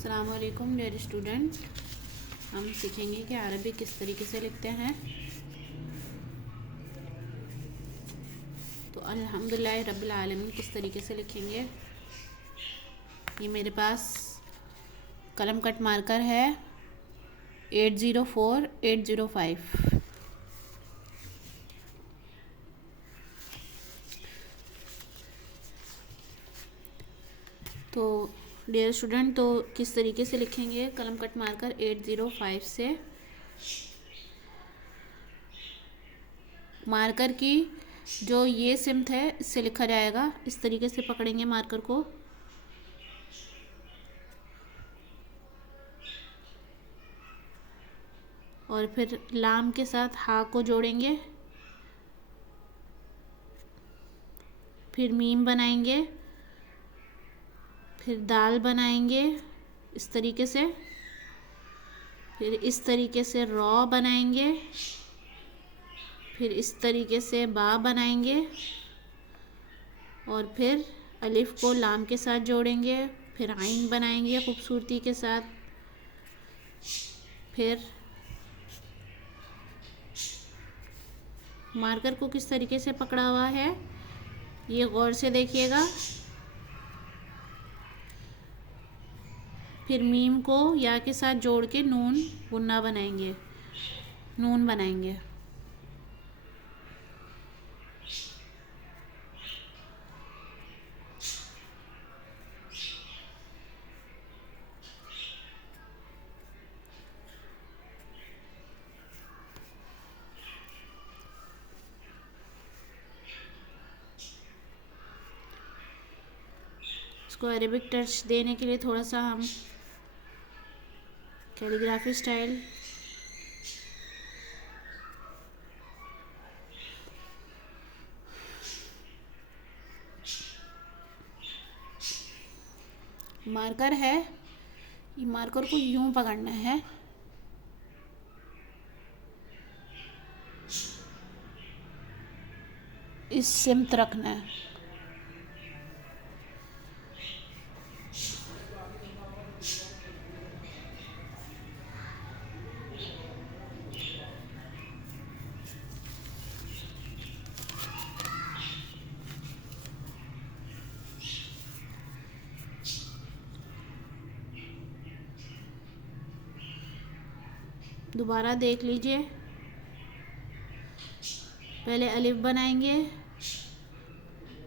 अस्सलामुअलैकुम dear student. हम सीखेंगे कि अरबी किस तरीके से लिखते हैं। तो अल्हम्दुलिल्लाह रब्बिल आलमीन किस तरीके से लिखेंगे। ये मेरे पास कलम कट मार्कर है 804805। तो डियर स्टूडेंट, तो किस तरीके से लिखेंगे कलम कट मार्कर 805 से। मार्कर की जो ये सिमत है इससे लिखा जाएगा। इस तरीके से पकड़ेंगे मार्कर को और फिर लाम के साथ हा को जोड़ेंगे, फिर मीम बनाएंगे, फिर दाल बनाएंगे इस तरीके से, फिर इस तरीके से रॉ बनाएंगे, फिर इस तरीके से बा बनाएंगे और फिर अलिफ को लाम के साथ जोड़ेंगे, फिर आइन बनाएंगे खूबसूरती के साथ। फिर मार्कर को किस तरीके से पकड़ा हुआ है ये गौर से देखिएगा। फिर मीम को या के साथ जोड़ के नून गुन्ना बनाएंगे, नून बनाएंगे। इसको अरेबिक टच देने के लिए थोड़ा सा हम कैलीग्राफी स्टाइल मार्कर है, ये मार्कर को यूं पकड़ना है, इस सिमत रखना है। दोबारा देख लीजिए। पहले अलिफ बनाएंगे,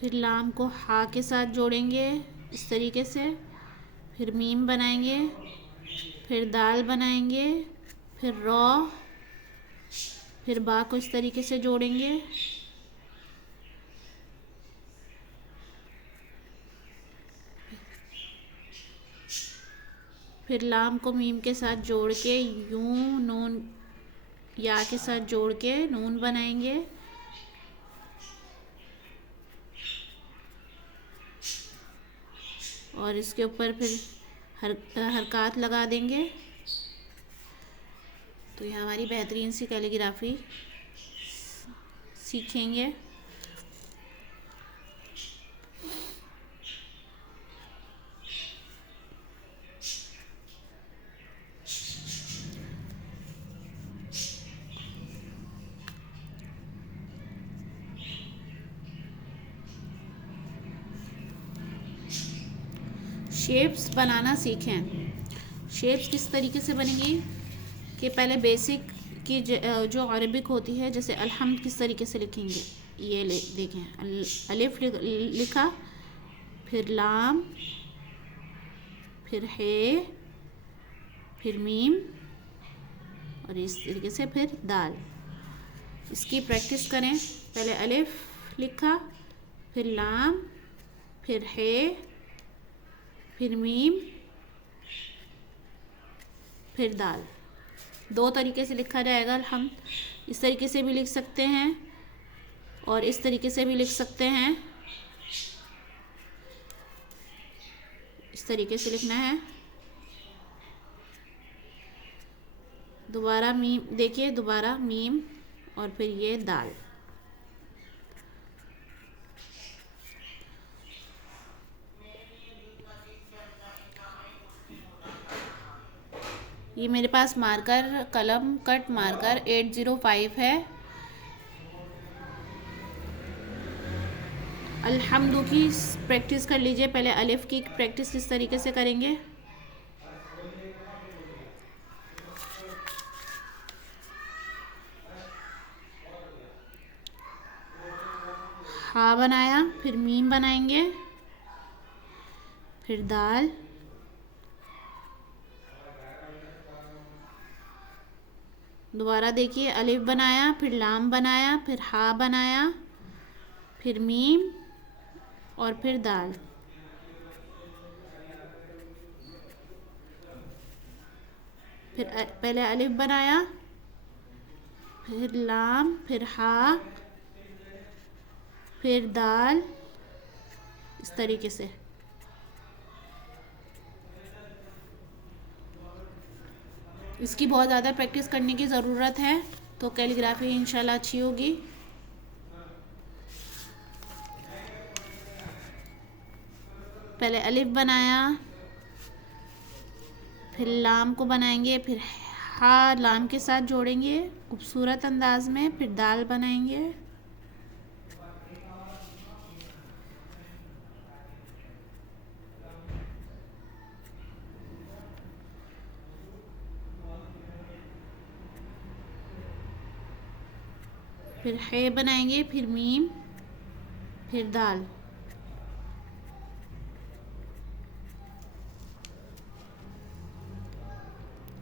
फिर लाम को हा के साथ जोड़ेंगे इस तरीके से, फिर मीम बनाएंगे, फिर दाल बनाएंगे, फिर रॉ, फिर बा को इस तरीके से जोड़ेंगे, फिर लाम को मीम के साथ जोड़ के यूं नून या के साथ जोड़ के नून बनाएंगे, और इसके ऊपर फिर हरकत लगा देंगे। तो ये हमारी बेहतरीन सी कैलीग्राफी सीखेंगे। शेप्स बनाना सीखें। शेप्स किस तरीके से बनेंगी कि पहले बेसिक की जो अरबिक होती है, जैसे अलहम्द किस तरीके से लिखेंगे ये देखें। अलिफ लिखा, फिर लाम, फिर है, फिर मीम और इस तरीके से फिर दाल। इसकी प्रैक्टिस करें। पहले अलिफ लिखा, फिर लाम, फिर है, फिर मीम, फिर दाल। दो तरीके से लिखा जाएगा। हम इस तरीके से भी लिख सकते हैं और इस तरीके से भी लिख सकते हैं। इस तरीके से लिखना है। दोबारा मीम देखिए, दोबारा मीम और फिर ये दाल। ये मेरे पास मार्कर कलम कट मार्कर 805 है। अल्हम्दु की प्रैक्टिस कर लीजिए। पहले अलिफ की प्रैक्टिस किस तरीके से करेंगे। हा बनाया, फिर मीम बनाएंगे, फिर दाल, दोबारा देखिए, अलिफ बनाया, फिर लाम बनाया, फिर हा बनाया, फिर मीम और फिर दाल। फिर पहले अलिफ बनाया, फिर लाम, फिर हा, फिर दाल, इस तरीके से। इसकी बहुत ज़्यादा प्रैक्टिस करने की ज़रूरत है, तो कैलीग्राफी इंशाल्लाह अच्छी होगी। पहले अलिफ बनाया, फिर लाम को बनाएंगे, फिर हा लाम के साथ जोड़ेंगे खूबसूरत अंदाज में, फिर दाल बनाएंगे, फिर है बनाएंगे, फिर मीम, फिर दाल।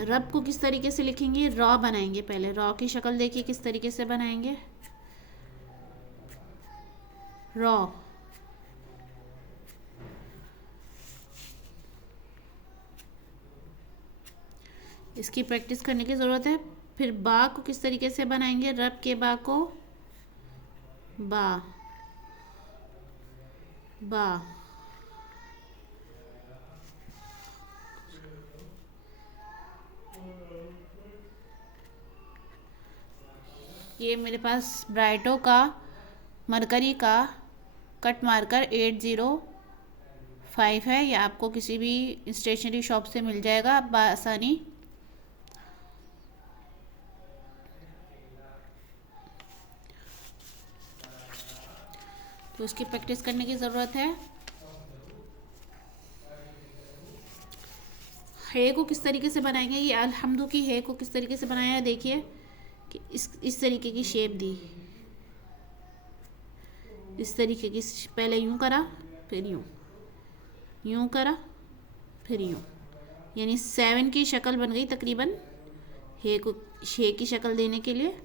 रब को किस तरीके से लिखेंगे, रॉ बनाएंगे। पहले रॉ की शक्ल देखिए किस तरीके से बनाएंगे, रॉ। इसकी प्रैक्टिस करने की ज़रूरत है। फिर बा को किस तरीके से बनाएंगे, रब के बा को बा, बा। ये मेरे पास ब्राइटो का मरकरी का कट मार्कर 805 है। ये आपको किसी भी स्टेशनरी शॉप से मिल जाएगा बआसानी। तो उसकी प्रैक्टिस करने की ज़रूरत है। है को किस तरीके से बनाएंगे, ये अल्हम्दु की है को किस तरीके से बनाया है, देखिए कि इस तरीके की शेप दी, इस तरीके की। पहले यूं करा, फिर यूं, यूं करा, फिर यूं, यानी 7 की शक्ल बन गई तकरीबन। है को शे की शक्ल देने के लिए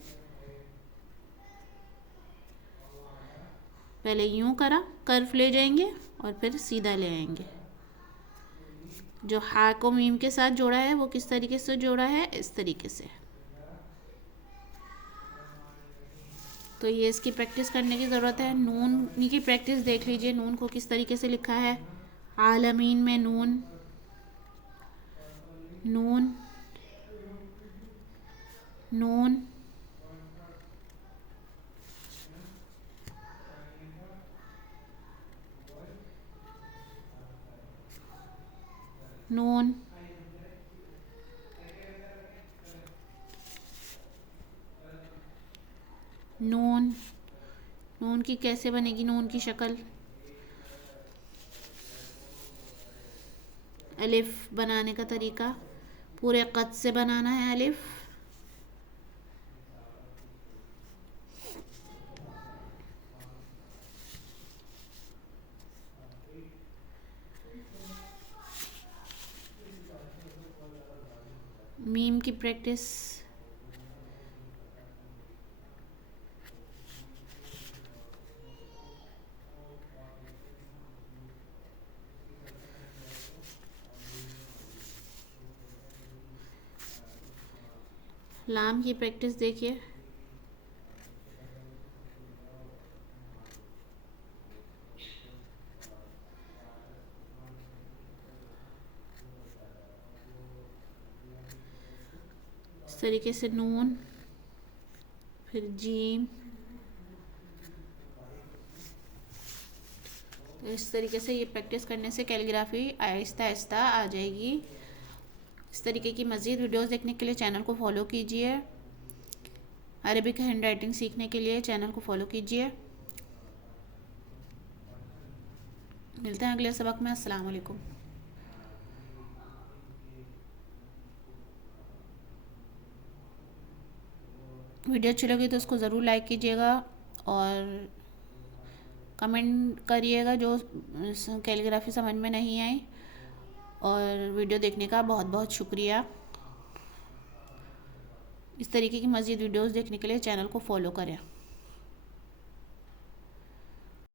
पहले यूं करा, कर्व ले जाएंगे और फिर सीधा ले आएंगे। जो हा को मीम के साथ जोड़ा है वो किस तरीके से जोड़ा है, इस तरीके से। तो ये इसकी प्रैक्टिस करने की ज़रूरत है। नून की प्रैक्टिस देख लीजिए, नून को किस तरीके से लिखा है, आलमीन में नून, नून, नून, नून, नून। नून की कैसे बनेगी, नून की शक्ल, अलिफ बनाने का तरीका, पूरे कद से बनाना है अलिफ। मीम की प्रैक्टिस, लाम की प्रैक्टिस देखिए, इस तरीके से नून, फिर जीम, इस तरीके से ये प्रैक्टिस करने से कैलीग्राफी आहिस्ता आहिस्ता आ जाएगी। इस तरीके की मज़ीद वीडियोस देखने के लिए चैनल को फॉलो कीजिए। अरबिक हैंड राइटिंग सीखने के लिए चैनल को फॉलो कीजिए। मिलते हैं अगले सबक में। अस्सलाम वालेकुम। वीडियो अच्छी लगी तो उसको ज़रूर लाइक कीजिएगा और कमेंट करिएगा जो कैलीग्राफी समझ में नहीं आई। और वीडियो देखने का बहुत बहुत शुक्रिया। इस तरीके की मज़ीद वीडियोस देखने के लिए चैनल को फॉलो करें।